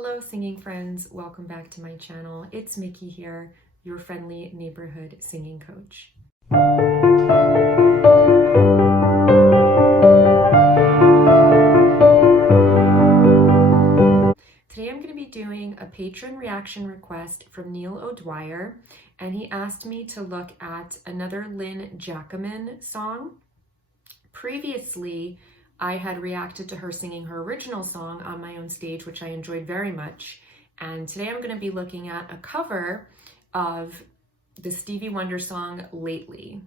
Hello singing friends, welcome back to my channel. It's Mickey here, your friendly neighborhood singing coach. Today I'm going to be doing a patron reaction request from Neil O'Dwyer, and he asked me to look at another Lynne Jackaman song. Previously, I had reacted to her singing her original song on my own stage, which I enjoyed very much. And today I'm going to be looking at a cover of the Stevie Wonder song, Lately.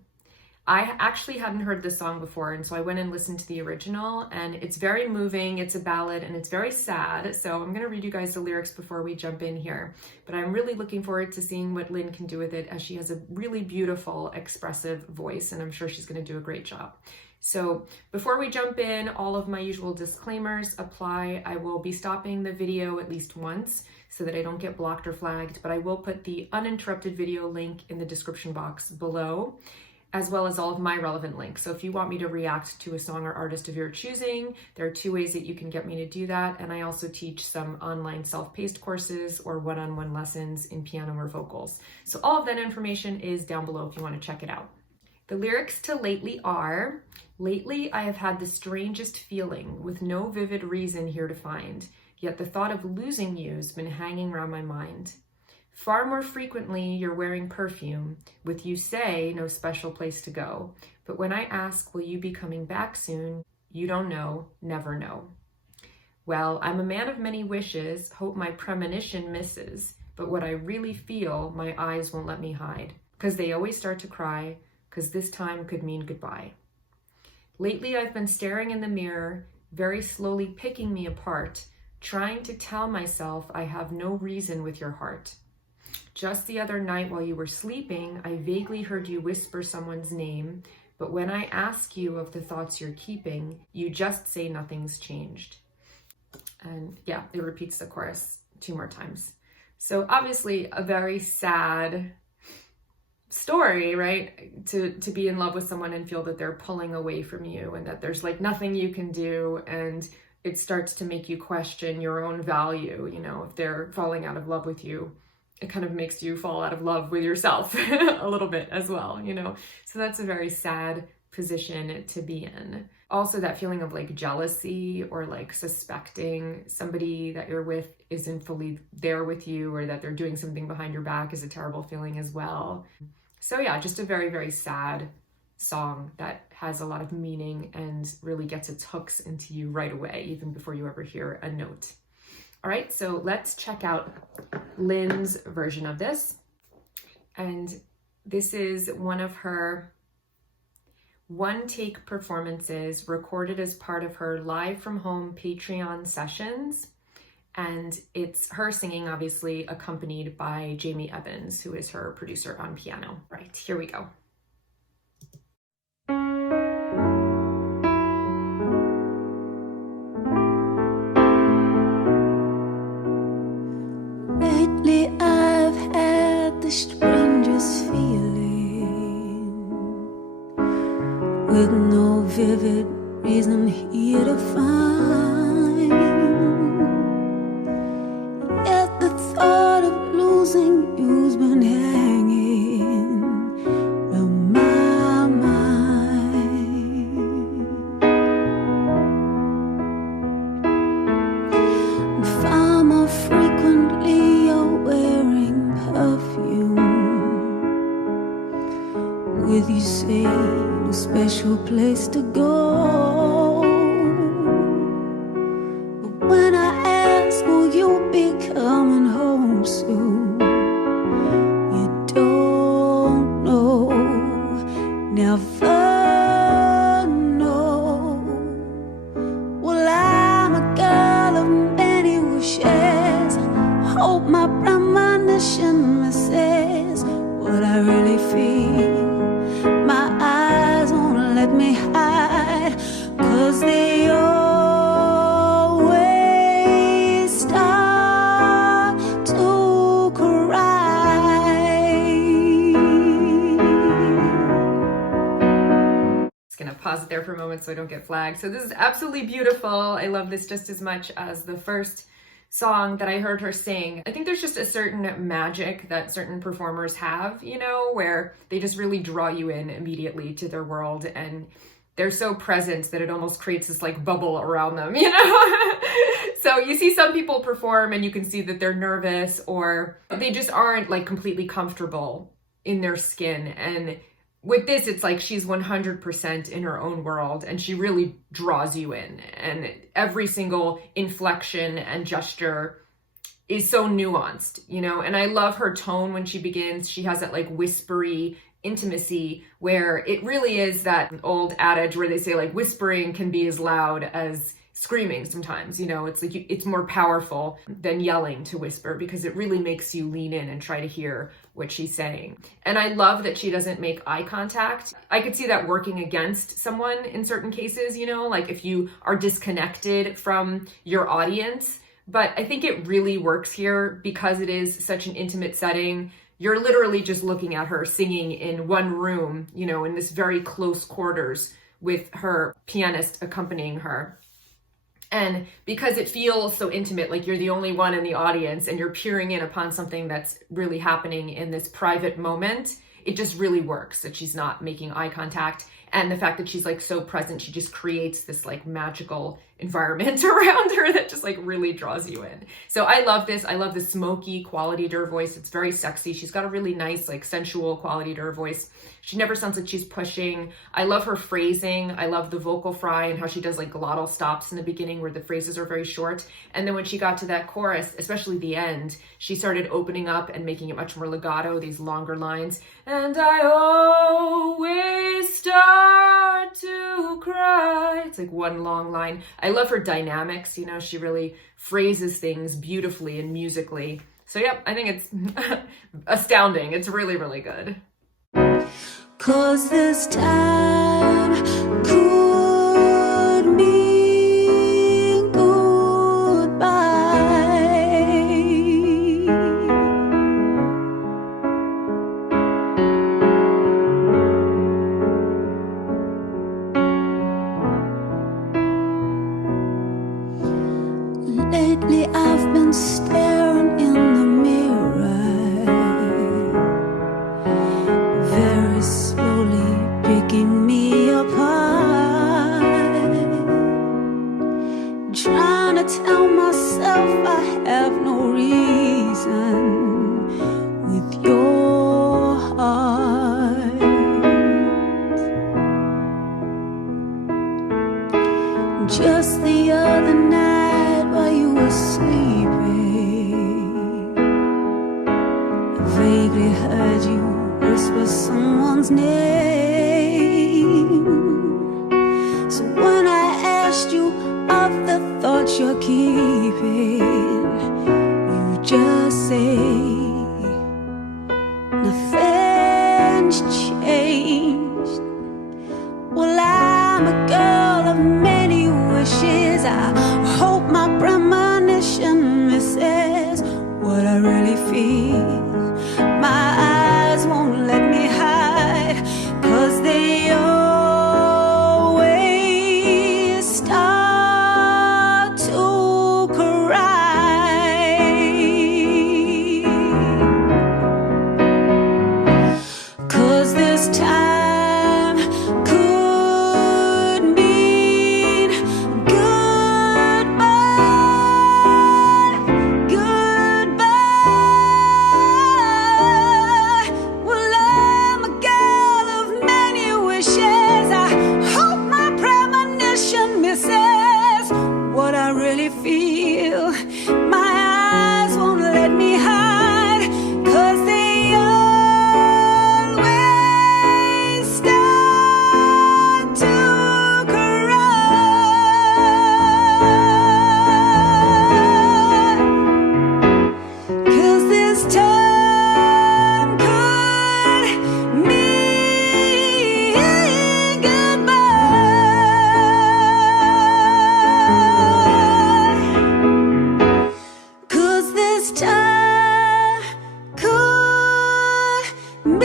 I actually hadn't heard this song before, and so I went and listened to the original, and it's very moving, it's a ballad, and it's very sad. So I'm going to read you guys the lyrics before we jump in here. But I'm really looking forward to seeing what Lynne can do with it, as she has a really beautiful, expressive voice, and I'm sure she's going to do a great job. So before we jump in, all of my usual disclaimers apply. I will be stopping the video at least once so that I don't get blocked or flagged, but I will put the uninterrupted video link in the description box below, as well as all of my relevant links. So if you want me to react to a song or artist of your choosing, there are 2 ways that you can get me to do that. And I also teach some online self-paced courses or one-on-one lessons in piano or vocals. So all of that information is down below if you want to check it out. The lyrics to Lately are, lately I have had the strangest feeling with no vivid reason here to find, yet the thought of losing you's been hanging round my mind. Far more frequently you're wearing perfume, with you say no special place to go. But when I ask, will you be coming back soon? You don't know, never know. Well, I'm a man of many wishes, hope my premonition misses. But what I really feel, my eyes won't let me hide. 'Cause they always start to cry, 'cause this time could mean goodbye. Lately I've been staring in the mirror, very slowly picking me apart, trying to tell myself I have no reason with your heart. Just the other night while you were sleeping, I vaguely heard you whisper someone's name, but when I ask you of the thoughts you're keeping, you just say nothing's changed. And yeah, it repeats the chorus 2 more times. So obviously a very sad story, right? To be in love with someone and feel that they're pulling away from you and that there's like nothing you can do, and it starts to make you question your own value. You know, if they're falling out of love with you, it kind of makes you fall out of love with yourself a little bit as well, you know? So that's a very sad position to be in. Also, that feeling of like jealousy or like suspecting somebody that you're with isn't fully there with you, or that they're doing something behind your back, is a terrible feeling as well. So yeah, just a very, very sad song that has a lot of meaning and really gets its hooks into you right away, even before you ever hear a note. All right, so let's check out Lynne's version of this. And this is one of her one-take performances recorded as part of her Live from Home Patreon sessions. And it's her singing, obviously, accompanied by Jamie Evans, who is her producer on piano. Right, here we go. Lately I've had the strangest feeling, with no vivid reason here to find, yet the thought of losing you's been hanging on my mind. Far more frequently you're wearing perfume, with you say no special place to go. But when I ask, will you be coming home soon? You don't know, never know. Well, I'm a girl of many wishes, hope my premonition misses what I really feel. My eyes won't let me hide, 'cause they always start to cry. Just gonna pause it there for a moment so I don't get flagged. So this is absolutely beautiful. I love this just as much as the first song that I heard her sing. I think there's just a certain magic that certain performers have, you know, where they just really draw you in immediately to their world, and they're so present that it almost creates this like bubble around them, you know? So you see some people perform and you can see that they're nervous or they just aren't like completely comfortable in their skin. And with this, it's like she's 100% in her own world and she really draws you in. And every single inflection and gesture is so nuanced, you know? And I love her tone when she begins. She has that like whispery intimacy where it really is that old adage where they say like whispering can be as loud as screaming sometimes, you know, it's like it's more powerful than yelling to whisper because it really makes you lean in and try to hear what she's saying. And I love that she doesn't make eye contact. I could see that working against someone in certain cases, you know, like if you are disconnected from your audience. But I think it really works here because it is such an intimate setting. You're literally just looking at her singing in one room, you know, in this very close quarters with her pianist accompanying her. And because it feels so intimate, like you're the only one in the audience and you're peering in upon something that's really happening in this private moment, it just really works that she's not making eye contact. And the fact that she's like so present, she just creates this like magical environment around her that just like really draws you in. So I love this. I love the smoky quality to her voice. It's very sexy. She's got a really nice like sensual quality to her voice. She never sounds like she's pushing. I love her phrasing. I love the vocal fry and how she does like glottal stops in the beginning where the phrases are very short. And then when she got to that chorus, especially the end, she started opening up and making it much more legato, these longer lines. And I always start to cry. It's like one long line. I love her dynamics. You know, she really phrases things beautifully and musically. So yeah, I think it's astounding. It's really, really good. 'Cause this time could mean goodbye. Lately I've been staring in the mirror, very slowly picking me apart, trying to tell myself I have no reason with your heart. Just the other night while you were sleeping, I vaguely heard you whisper someone's name. So when I asked you of the thoughts you're keeping, you just say nothing's changed. Well, I'm a girl of many wishes. I hope my premonition misses what I really feel. My eyes won't let me hide, 'cause they always start to cry. 'Cause this time could mean goodbye, goodbye. Well, I'm a girl of many wishes. I hope my premonition misses what I really feel. My eyes won't let me hide, 'cause they always start to cry. 'Cause this time could mean goodbye. 'Cause this time could mean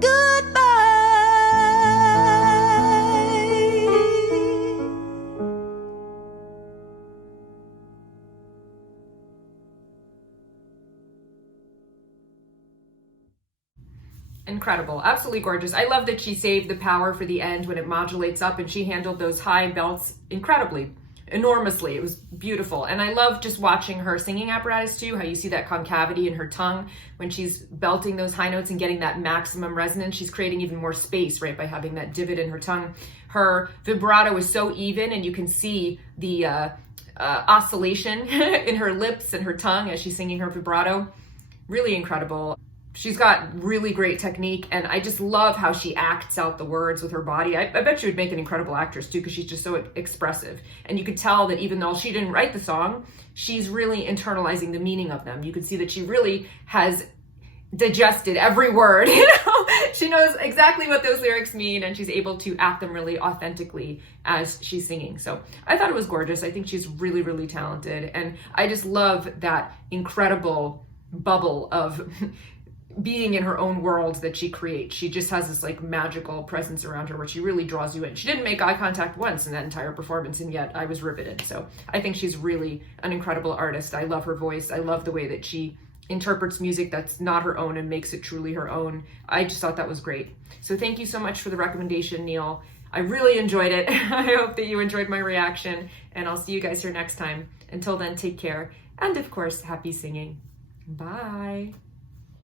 goodbye. Incredible, absolutely gorgeous. I love that she saved the power for the end when it modulates up, and she handled those high belts incredibly, enormously. It was beautiful. And I love just watching her singing apparatus too, how you see that concavity in her tongue when she's belting those high notes and getting that maximum resonance. She's creating even more space, right, by having that divot in her tongue. Her vibrato is so even, and you can see the oscillation in her lips and her tongue as she's singing her vibrato. Really incredible. She's got really great technique, and I just love how she acts out the words with her body. I bet she would make an incredible actress too, because she's just so expressive. And you could tell that even though she didn't write the song, she's really internalizing the meaning of them. You could see that she really has digested every word. She knows exactly what those lyrics mean, and she's able to act them really authentically as she's singing. So I thought it was gorgeous. I think she's really, really talented, and I just love that incredible bubble of being in her own world that she creates. She just has this like magical presence around her where she really draws you in. She didn't make eye contact once in that entire performance, and yet I was riveted. So I think she's really an incredible artist. I love her voice. I love the way that she interprets music that's not her own and makes it truly her own. I just thought that was great. So thank you so much for the recommendation, Neil. I really enjoyed it. I hope that you enjoyed my reaction, and I'll see you guys here next time. Until then, take care. And of course, happy singing. Bye.